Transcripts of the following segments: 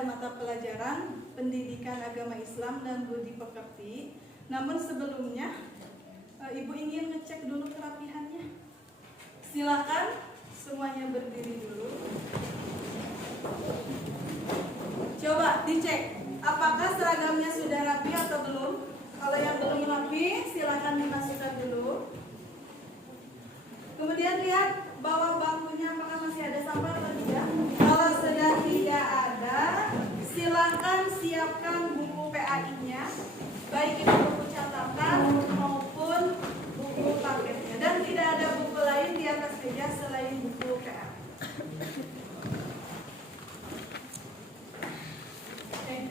pada mata pelajaran Pendidikan Agama Islam dan Budi Pekerti. Namun sebelumnya, Ibu ingin ngecek dulu kerapihannya. Silakan semuanya berdiri dulu. Coba dicek, apakah seragamnya sudah rapi atau belum? Kalau yang belum rapi, silakan dimasukkan dulu. Kemudian lihat bawah bangkunya apakah masih ada sampah atau tidak. Kalau sudah tidak ada, silakan siapkan buku PAI-nya, baik itu buku catatan maupun buku paketnya. Dan tidak ada buku lain di atas meja selain buku PAI.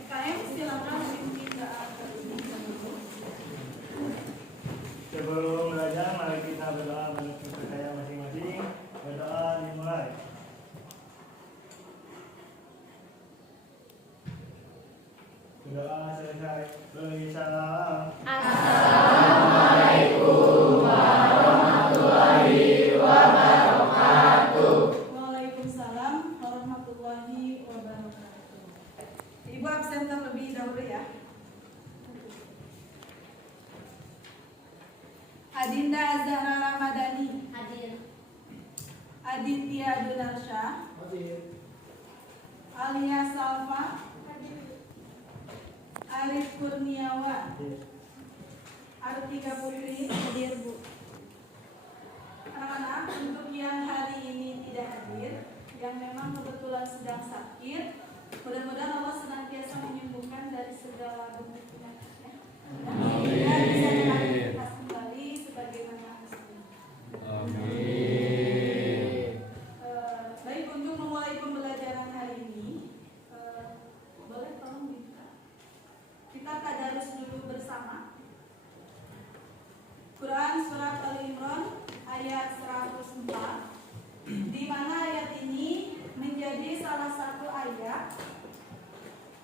KM silakan kita sebelum belajar, mari kita berdoa menuju percaya masing-masing. Berdoa dimulai. Berdoa selesai. Beri salam. Assalamualaikum warahmatullahi wabarakatuh. Waalaikumsalam warahmatullahi wabarakatuh. Ibu absen terlebih dahulu ya. Adinda Azhara Ramadhani. Hadir. Aditya Dunarsha. Hadir. Alia Salva. Hadir. Arif Kurniawan. Hadir. Artika Putri. Hadir, Bu. Anak-anak, untuk yang hari ini tidak hadir, yang memang kebetulan sedang sakit, mudah-mudahan Allah senantiasa menyembuhkan dari segala bentuk penyakitnya. Dan bisa beraktivitas kembali sebagaimana mestinya. Amin. Baik, untuk memulai pembelajaran hari ini, boleh tolong dibuka. Kita tadarus dulu bersama. Quran Surat Al-Imran ayat 104, di mana ayat ini menjadi salah satu ayat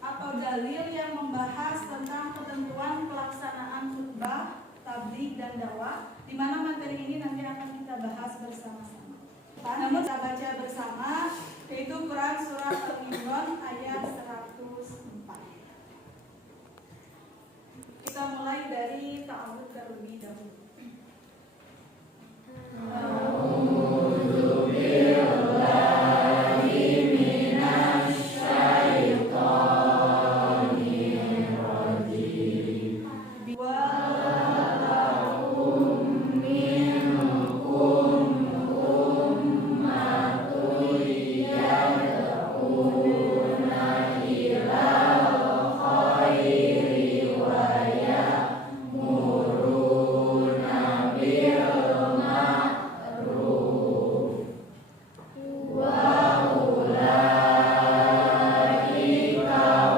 atau dalil yang membahas tentang ketentuan pelaksanaan khutbah, tabligh dan dakwah, di mana materi ini nanti akan kita bahas bersama-sama. Namun kita baca bersama, yaitu Quran Surat Al-Imran ayat 104. Kita mulai dari ta'awudz terlebih dahulu. A'udzu billahi minasy syaithanir rajim. Walakum minkum ummatun yad'una ilal khairi wa ya'muruna bil ma'ruf wa ulaika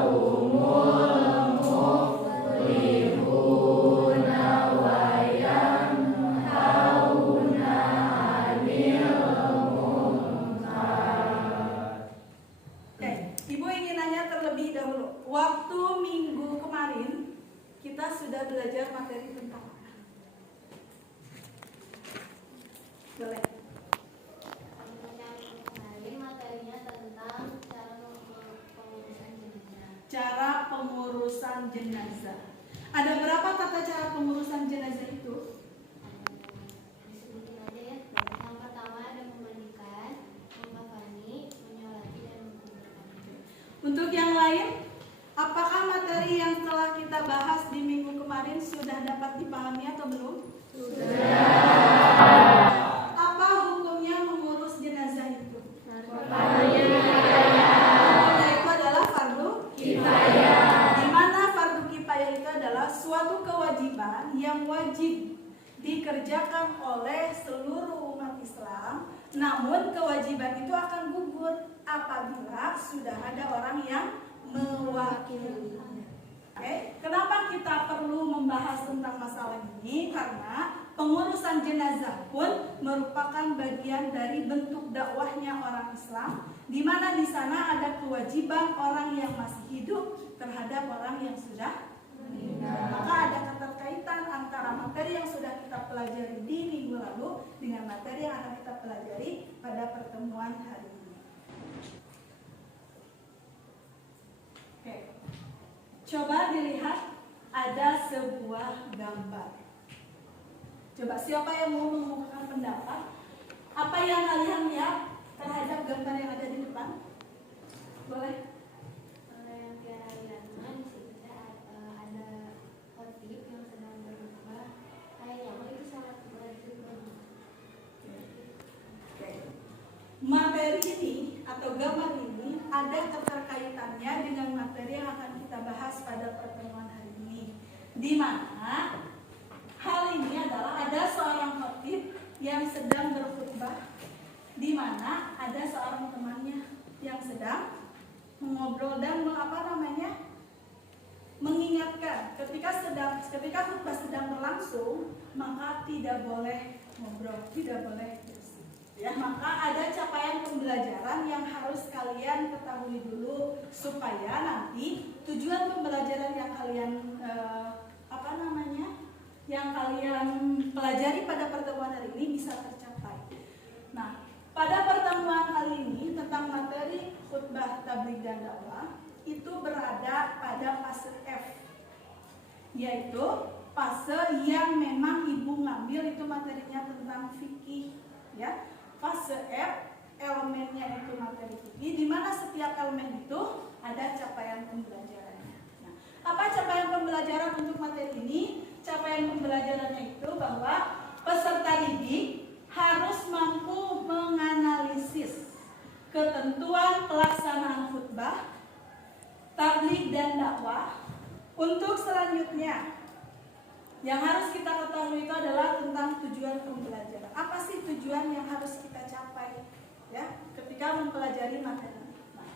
humul muflihuna wa yanhauna 'anil munkar. Oke, Ibu ingin nanya terlebih dahulu. Waktu minggu kemarin kita sudah belajar materi tentang apa? Boleh. Kemarin materinya tentang cara pengurusan Cara pengurusan jenazah. jenazah. Ada berapa tata cara pengurusan jenazah itu? Disebutin aja ya. Yang pertama ada memandikan, mengkafani, menyolati dan menguburkan. Untuk yang lain, apakah materi yang telah kita bahas di minggu kemarin sudah dapat dipahami atau belum? Apa hukumnya mengurus jenazah itu? Itu adalah fardu kifayah. Di mana fardu kifayah itu adalah suatu kewajiban yang wajib dikerjakan oleh seluruh umat Islam, namun kewajiban itu akan gugur apabila sudah ada orang yang mewakili. Oke, kenapa kita perlu membahas tentang masalah ini? Karena pengurusan jenazah pun merupakan bagian dari bentuk dakwahnya orang Islam, di mana di sana ada kewajiban orang yang masih hidup terhadap orang yang sudah meninggal. Maka ada keterkaitan antara materi yang sudah kita pelajari di minggu lalu dengan materi yang akan kita pelajari pada pertemuan hari ini. Coba dilihat, ada sebuah gambar. Coba siapa yang mau mengemukakan pendapat? Apa yang kalian lihat terhadap gambar yang ada di depan? Boleh? Kalau yang Tiara lihat di situ ada khotib yang sedang berkhutbah. Kayaknya itu sangat berat juga. Materi ini atau gambar ini ada keterkaitannya dengan materi yang akan kita bahas pada pertemuan hari ini, di mana hal ini adalah ada seorang khatib yang sedang berkhutbah, di mana ada seorang temannya yang sedang mengobrol dan mengingatkan ketika khutbah sedang berlangsung, maka tidak boleh ngobrol, tidak boleh ya. Maka ada capaian pembelajaran yang harus kalian ketahui dulu supaya nanti tujuan pembelajaran yang kalian yang kalian pelajari pada pertemuan hari ini bisa tercapai. Nah, pada pertemuan kali ini tentang materi khutbah tabligh dan dakwah itu berada pada fase F, yaitu fase yang memang ibu ngambil itu materinya tentang fikih, ya. Fase F elemennya itu materi fikih, di mana setiap elemen itu ada capaian pembelajarannya. Nah, apa capaian pembelajaran untuk materi ini? Capaian pembelajarannya itu bahwa peserta didik harus mampu menganalisis ketentuan pelaksanaan khutbah, tabligh dan dakwah. Untuk selanjutnya yang harus kita ketahui itu adalah tentang tujuan pembelajaran. Apa sih tujuan yang harus kita capai ya ketika mempelajari materi? Nah,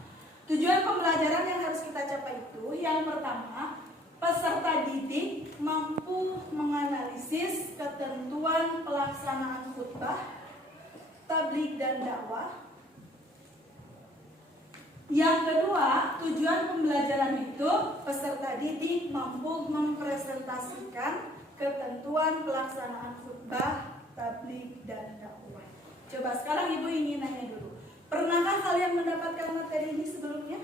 tujuan pembelajaran yang harus kita capai itu yang pertama, peserta didik mampu menganalisis ketentuan pelaksanaan khutbah, tabligh dan dakwah. Yang kedua, tujuan pembelajaran itu peserta didik mampu mempresentasikan ketentuan pelaksanaan khutbah, tabligh dan dakwah. Coba sekarang ibu ingin nanya dulu, pernahkah kalian mendapatkan materi ini sebelumnya?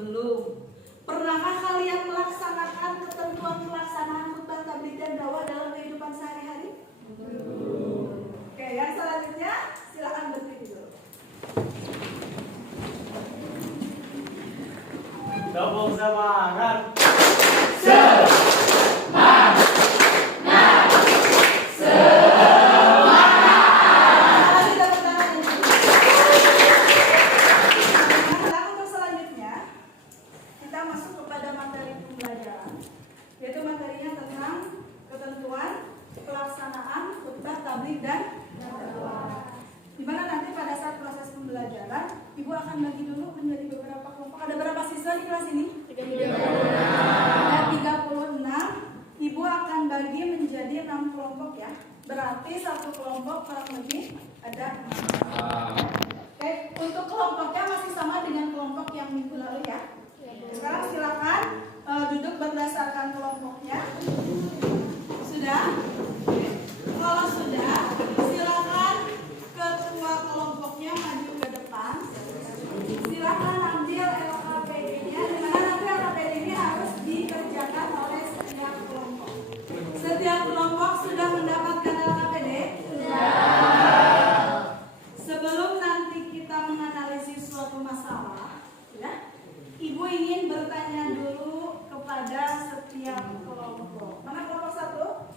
Belum. Pernahkah kalian melaksanakan ketentuan pelaksanaan khutbah, tabligh dan dakwah dalam kehidupan sehari-hari? Belum. Oke, yang selanjutnya silakan berdiri dulu. Tepuk semangat. Ibu akan bagi dulu menjadi beberapa kelompok. Ada berapa siswa di kelas ini? 36. Ada 36. Ibu akan bagi menjadi 6 kelompok ya. Berarti satu kelompok kurang lebih ada 6. Oke, untuk kelompoknya masih sama dengan kelompok yang minggu lalu ya. Sekarang silakan duduk berdasarkan kelompoknya. Sudah? Kalau sudah, silakan ketua kelompoknya maju ke depan. Silakan ambil LKPD-nya, di mana nanti LKPD ini harus dikerjakan oleh setiap kelompok. Setiap kelompok sudah mendapatkan LKPD? Sudah. Sebelum nanti kita menganalisis suatu masalah, ya, Ibu ingin bertanya dulu kepada setiap kelompok. Mana kelompok 1?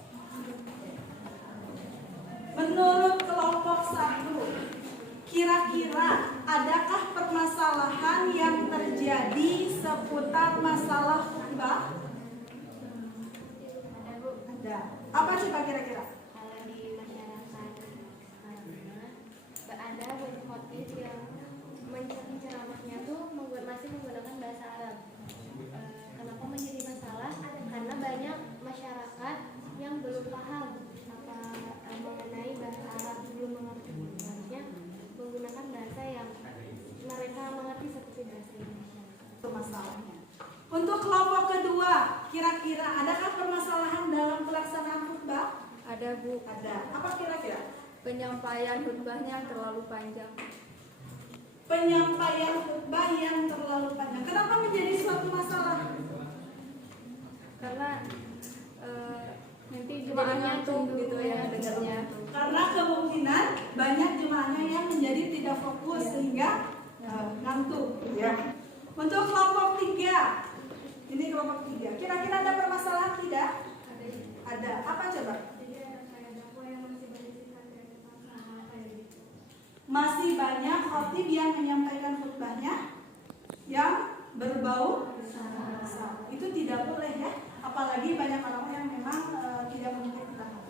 Menurut kelompok 1, kira-kira adakah permasalahan yang terjadi seputar masalah khutbah? Ada Bu. Ada. Apa coba kira-kira? Kalau di masyarakat ada khotib yang ceramahnya tuh masih menggunakan bahasa Arab. Kenapa menjadi masalah? Karena banyak masyarakat yang belum paham mengenai bahasa Arab, belum mengerti. Harusnya menggunakan bahasa yang mereka mengerti seperti bahasa Indonesia. Itu masalahnya. Untuk kelompok kedua, kira-kira adakah permasalahan dalam pelaksanaan khutbah? Ada Bu. Ada. Apa kira-kira? Penyampaian khutbahnya terlalu panjang. Penyampaian khutbah yang terlalu panjang. Kenapa fokus sehingga ngantuk ya. Untuk kelompok 3, ini kelompok 3. Kira-kira ada permasalahan tidak? Ada. Apa coba? Masih banyak khotib yang menyampaikan khutbahnya yang berbau masalah. Itu tidak boleh ya. Apalagi banyak orang yang memang tidak memiliki ketaatan.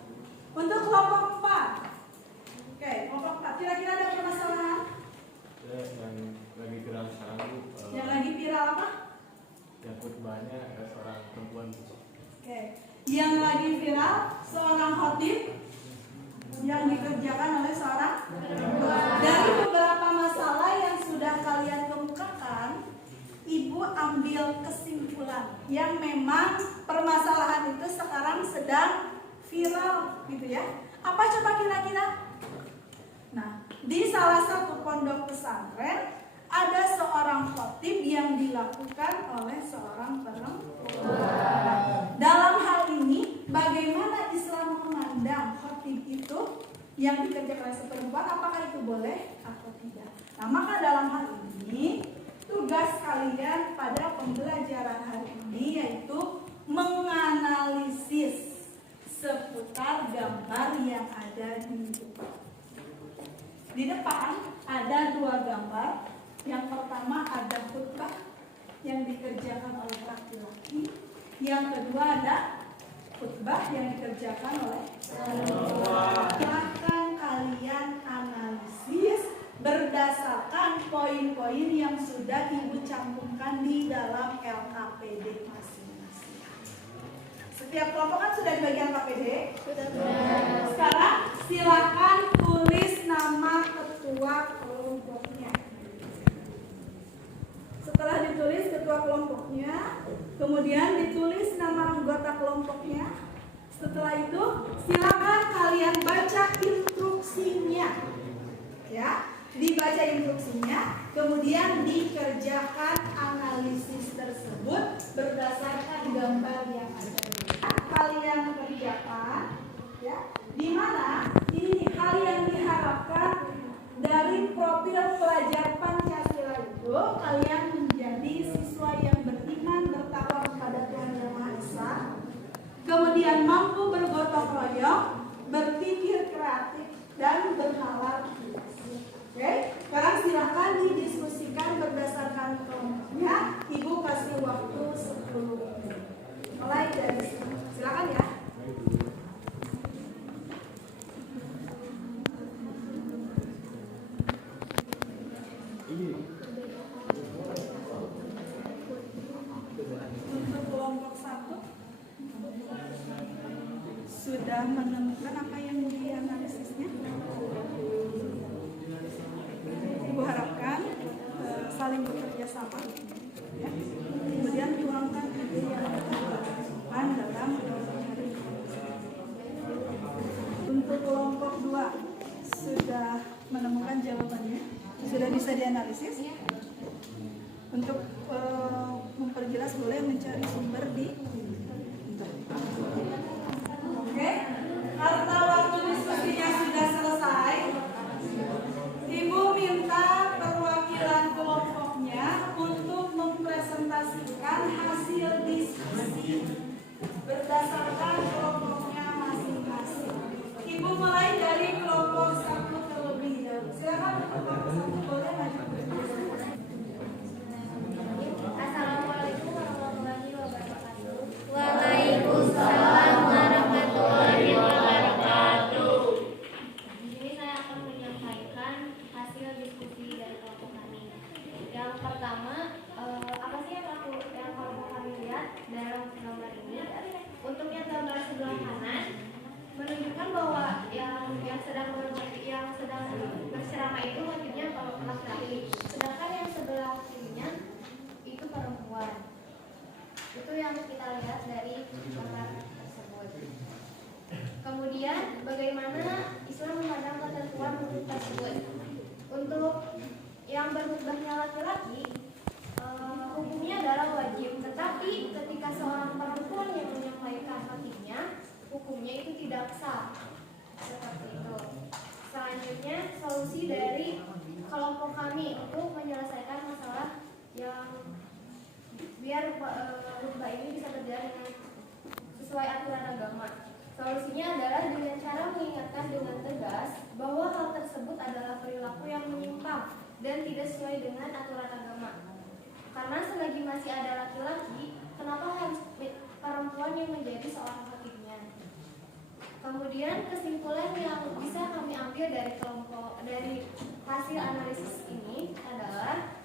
Untuk kelompok 4. Oke, kelompok 4. Kira-kira ada permasalahan? Yang lagi viral sekarang tuh Yang lagi viral apa? yang khutbahnya seorang perempuan. Oke. Yang lagi viral seorang khotib yang dikerjakan oleh seorang perempuan. Dari beberapa masalah yang sudah kalian kemukakan, Ibu ambil kesimpulan yang memang permasalahan itu sekarang sedang viral gitu ya. Apa coba kira-kira? Nah, di salah satu pondok pesantren ada seorang khotib yang dilakukan oleh seorang perempuan. Dalam hal ini, bagaimana Islam memandang khotib itu yang dikerjakan oleh perempuan? Apakah itu boleh atau tidak? Nah, maka dalam hal ini tugas kalian pada pembelajaran hari ini yaitu menganalisis seputar gambar yang ada di depan. Di depan ada 2 gambar. Yang pertama ada khutbah yang dikerjakan oleh laki-laki. Yang kedua ada khutbah yang dikerjakan oleh perempuan. Silakan kalian analisis berdasarkan poin-poin yang sudah Ibu cantumkan di dalam LKPD masing-masing. Setiap kelompok kan sudah dibagi LKPD? Sudah. Sekarang silakan tulis nama ketua kelompoknya. Setelah ditulis ketua kelompoknya, kemudian ditulis nama anggota kelompoknya. Setelah itu silakan kalian baca instruksinya. Ya, dibaca instruksinya, kemudian dikerjakan analisis tersebut berdasarkan gambar yang ada. Kalian kerjakan, ya, di mana ini hal yang diharapkan dari profil pelajar Pancasila itu kalian menjadi siswa yang beriman, bertakwa kepada Tuhan Yang Maha Esa, kemudian mampu bergotong royong, berpikir kreatif dan bernalar. Oke, sekarang silakan didiskusikan berdasarkan kelompoknya. Ibu kasih waktu 10 menit. Mulai dari sini. Silakan ya. Untuk kelompok 1 sudah menemukan apa yang dianalisisnya? Ibu harapkan saling bekerja sama, ya. Kemudian tuangkan ide yang dilakukan dalam hari. Untuk kelompok 2 sudah menemukan jawabannya, sudah bisa dianalisis. Untuk memperjelas boleh mencari sumber di internet. Oke, karena waktu diskusinya sudah selesai, Ibu minta perwakilan kelompoknya untuk mempresentasikan hasil diskusi berdasarkan kelompoknya masing-masing. Ibu mulai dari kelompok 1 terlebih dahulu. Silakan kelompok 1 boleh maju. Assalamualaikum warahmatullahi wabarakatuh. Waalaikumsalam warahmatullahi wabarakatuh. Di sini saya akan menyampaikan hasil diskusi dari kelompok kami. Yang pertama, apa sih yang kelompok kami lihat dalam gambar ini? Untuk yang gambar sebelah kanan menunjukkan bahwa yang sedang berceramah itu wajibnya kalau laki-laki, sedangkan yang sebelah kirinya itu perempuan. Itu yang kita lihat dari gambar tersebut. Kemudian bagaimana Islam memandang ketentuan hukum tersebut? Untuk yang berkhutbahnya laki-laki, hukumnya adalah wajib. Tetapi ketika seorang perempuan yang menyampaikan khotibnya, hukumnya itu tidak sah. Seperti itu. Selanjutnya, solusi dari kelompok kami untuk menyelesaikan masalah yang biar khutbah ini bisa berjalan dengan sesuai aturan agama. Solusinya adalah dengan cara mengingatkan dengan tegas bahwa hal tersebut adalah perilaku yang menyimpang dan tidak sesuai dengan aturan agama. Karena selagi masih ada laki-laki, kenapa harus perempuan yang menjadi seorang khatibnya? Kemudian kesimpulan yang bisa kami ambil dari hasil analisis ini adalah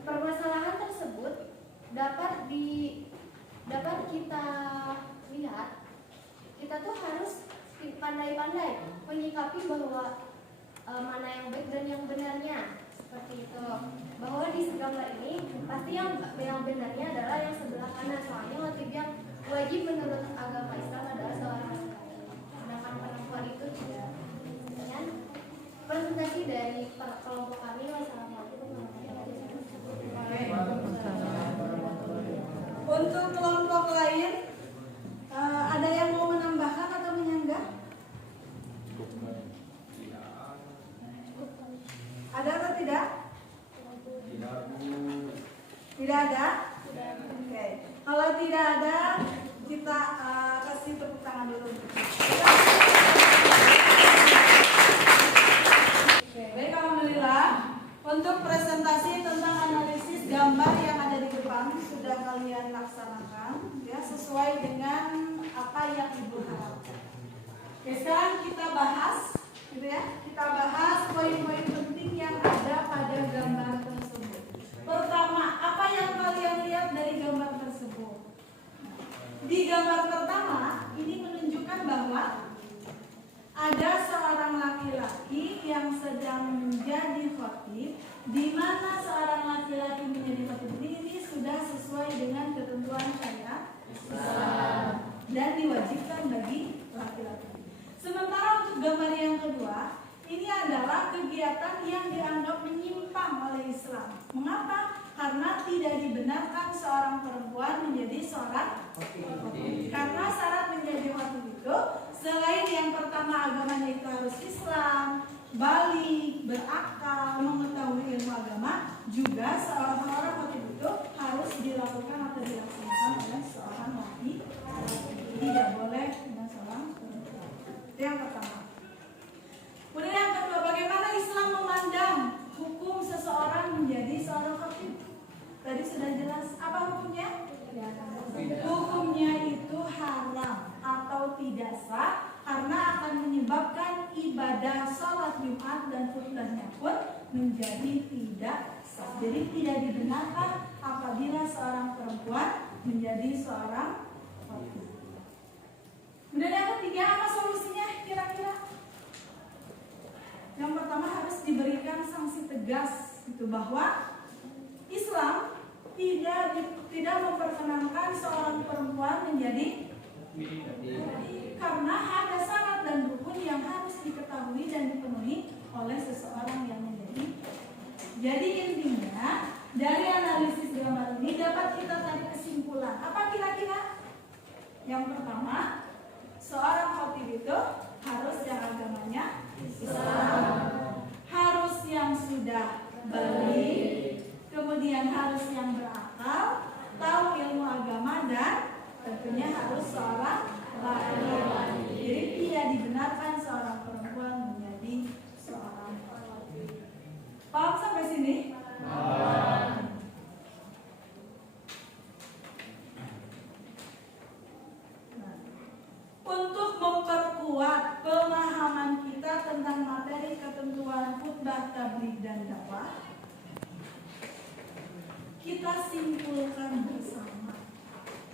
permasalahan tersebut dapat kita lihat, kita tuh harus pandai-pandai menyikapi bahwa mana yang baik dan yang benarnya, seperti itu. Bahwa di gambar ini pasti yang benarnya adalah yang sebelah kanan, soalnya motif yang wajib menurut agama Islam adalah seorang laki-laki, sedangkan perempuan itu tidak. Kemudian presentasi dari kelompok kami. Wassalamualaikum warahmatullahi wabarakatuh. Untuk kelompok lain, ada yang mau menambahkan atau menyanggah? Ada atau tidak? Tidak ada? Oke. Kalau tidak ada, kita kasih tepuk tangan dulu. Oke, baik, alhamdulillah. Untuk presentasi tentang analisis gambar yang ada di depan sudah kalian laksanakan, ya, sesuai dengan apa yang Ibu harapkan. Oke, sekarang kita bahas, gitu ya, kita bahas poin-poin penting yang ada pada gambar tersebut. Pertama, apa yang kalian lihat dari gambar tersebut? Di gambar pertama, ini menunjukkan bahwa ada seorang laki-laki yang sedang menjadi khatib, di mana seorang laki-laki menjadi khatib ini sudah sesuai dengan ketentuan syariat Islam dan diwajibkan bagi laki-laki. Sementara untuk gambar yang kedua, ini adalah kegiatan yang dianggap menyimpang oleh Islam. Mengapa? Karena tidak dibenarkan seorang perempuan menjadi seorang khatib. Karena syarat menjadi khatib itu, selain yang pertama agamanya itu harus Islam, balik, berakal, mengetahui ilmu agama, juga seorang khatib itu harus dilakukan atau dilaksanakan oleh seorang laki. Tidak boleh dengan seorang perempuan. Itu yang pertama. Kemudian yang kedua, bagaimana Islam memandang hukum seseorang menjadi seorang khatib? Tadi sudah jelas apa hukumnya? Hukumnya itu haram atau tidak sah karena akan menyebabkan ibadah sholat Jumat dan khutbahnya pun menjadi tidak sah. Jadi tidak dibenarkan apabila seorang perempuan menjadi seorang khatib. Kemudian yang ketiga, apa solusinya kira-kira? Yang pertama harus diberikan sanksi tegas, itu bahwa Islam tidak memperkenankan seorang perempuan menjadi karena ada syarat dan rukun yang harus diketahui dan dipenuhi oleh seseorang yang menjadi. Jadi intinya dari analisis gambar ini dapat kita tarik kesimpulan. Apa kira-kira? Yang pertama, seorang khatib itu harus yang agamanya Islam, harus yang sudah balik, kemudian harus yang berakal, tahu ilmu agama, dan tentunya harus seorang laki-laki. Jadi tidak dibenarkan seorang perempuan menjadi seorang khatib. Paham sampai sini? Untuk memperkuat pemahaman kita tentang materi ketentuan khutbah, tabligh, dan dakwah, kita simpulkan bersama,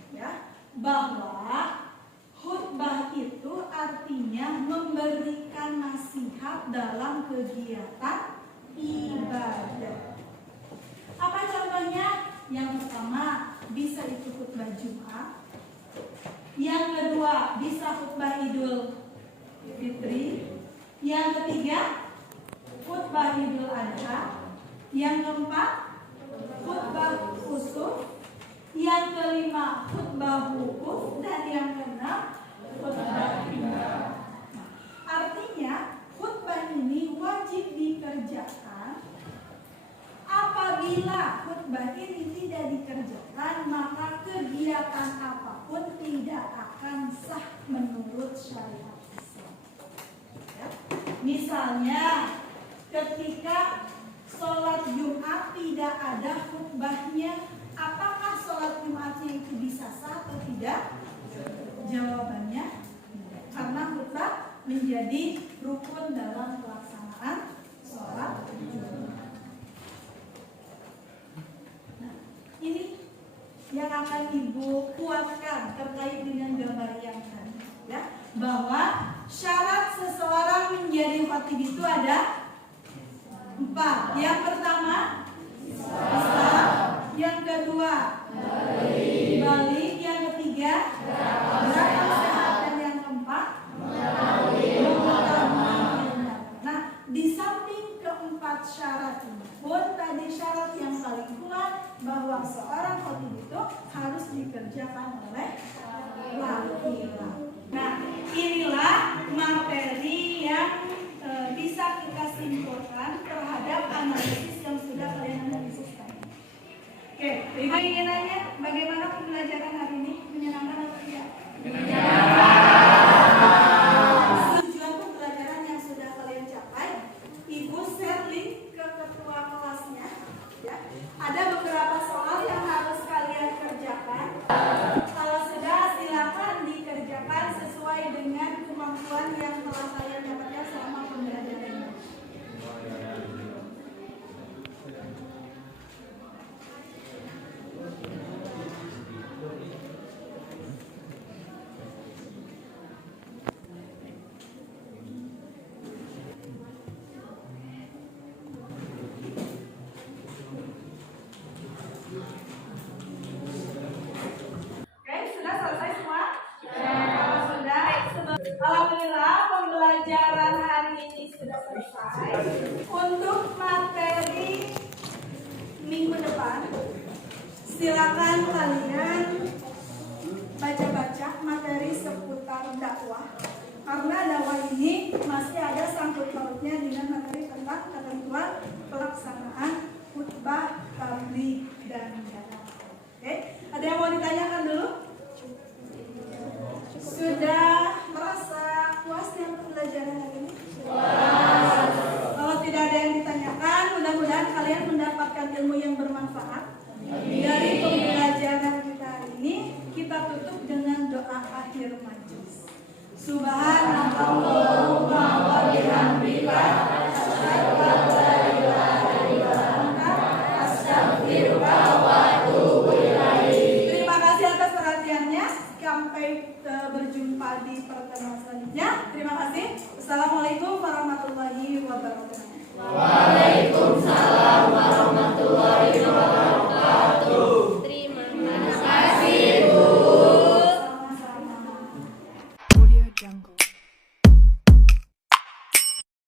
ya, bahwa khutbah itu artinya memberikan nasihat dalam kegiatan ibadah. Apa contohnya? Yang pertama bisa itu khutbah Jumat. Yang kedua bisa khutbah Idul Fitri. Yang ketiga khutbah Idul Adha. Yang keempat khutbah khusuf. Yang kelima khutbah wukuf. Dan yang keenam khutbah Jumat. Artinya khutbah ini wajib dikerjakan apabila khutbah ini tidak dikerjakan, maka kegiatan apapun tidak akan sah menurut syariat Islam. Ya. Misalnya, ketika sholat Jumat tidak ada khutbahnya, apakah sholat Jumatnya itu bisa sah atau tidak? Jawabannya tidak, karena khutbah menjadi rukun dalam pelaksanaan sholat Jumat. Nah, ini yang akan Ibu kuatkan terkait dengan gambar yang tadi, ya, bahwa syarat seseorang menjadi khatib itu ada 4. Yang pertama, Islam. Yang kedua, balik. Yang ketiga, berakal sehat. Dan yang keempat, nah, di samping keempat syarat ini pun tadi syarat yang paling kuat bahwa seorang khatib itu harus dikerjakan oleh laki-laki. Nah, inilah materi yang bisa kita simpulkan terhadap analisis yang sudah kalian analisis tadi. Oke, Ibu ingin nanya bagaimana pembelajaran hari ini? Menyenangkan atau tidak? Tujuan pembelajaran yang sudah kalian capai, Ibu share link ke ketua kelasnya. Ya. Ada beberapa soal yang harus kalian kerjakan. Kalau sudah, silakan dikerjakan sesuai dengan kemampuan yang telah kalian dapatkan selama pembelajaran ini. Alhamdulillah pembelajaran hari ini sudah selesai. Untuk materi minggu depan, silakan kalian baca-baca materi seputar dakwah. Karena dakwah ini masih ada sangkut pautnya dengan materi tentang ketentuan pelaksanaan khutbah, tabligh, dan dakwah. Oke, ada yang mau ditanyakan dulu? Sudah merasa puas dengan pembelajaran hari ini? Puas. Kalau tidak ada yang ditanyakan, mudah-mudahan kalian mendapatkan ilmu yang bermanfaat. Dari pembelajaran kita hari ini, kita tutup dengan doa akhir majelis. Subhanallahumma wa bihamdika, asyhadu an la ilaha illa anta, astaghfiruka wa atubu ilaik. Terima kasih atas perhatiannya. Sampai berjumpa di pertemuan selanjutnya. Terima kasih. Assalamualaikum warahmatullahi wabarakatuh. Waalaikumsalam warahmatullahi wabarakatuh.